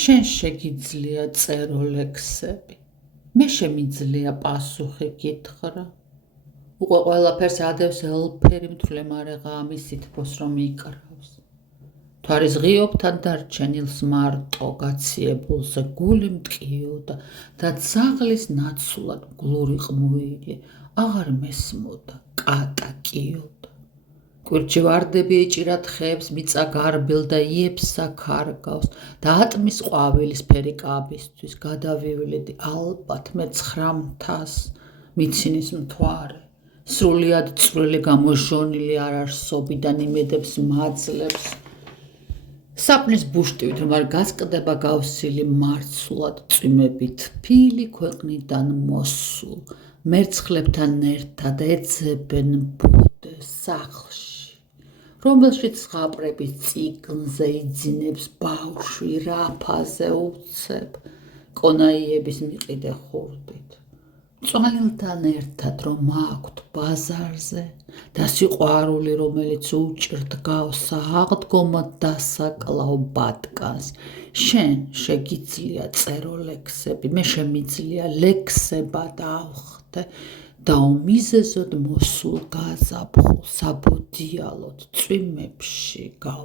შენ შეგიძლია წერო ლექსები, მე შემიძლია პასუხი გითხრა. უკვე ყველაფერს ადევს ელფერი მთვლემარეღა ამის სითბოს რომ იკრავს. თვარის ღიობთან დარჩენილს მარტო გაციებულზე გული მტკიოდა და ძაღლის ნაცვლად მგლური ყმუილი აღარ მესმოდა, კატა კიოდა. კვირჩი ვარდები ეჭირა თხეებს, მიწა გარბილდა იებსა ქარგავს და ატმის ყვავილისფერი კაბისთვის გადავივლიდი ალბათ მე 900-ს, მიცინის მთვარე. სრულიად წვრილი გამოჟონილი არარსობიდან იმედებს მაძლებს. საპნის ბუშტივით რომ არ გასკდება გავსილი მარცვლად წვიმები თბილი ქვეყნიდან მოსულ მერცხლებთან ერთად ეძებენ ბუდეს სახლში, რომელშიც ზღაპრების წიგნზე იძინებს ბავშვი რაფაზე უცებ კონაიების მიყიდე ხურდით. მწვალილთან ერთად რომ აქვთ ბაზარზე და სიყვარული რომელიც უჭირთ გავსა აღდგომად დასაკლავ ბატკანს. შენ შეგიძლია წერო ლექსები, მე შემიძლია ლექსებად ავხდე და უმიზეზოდ მოსულ გაზაფხულ საბოდიალოდ წვიმებში გავ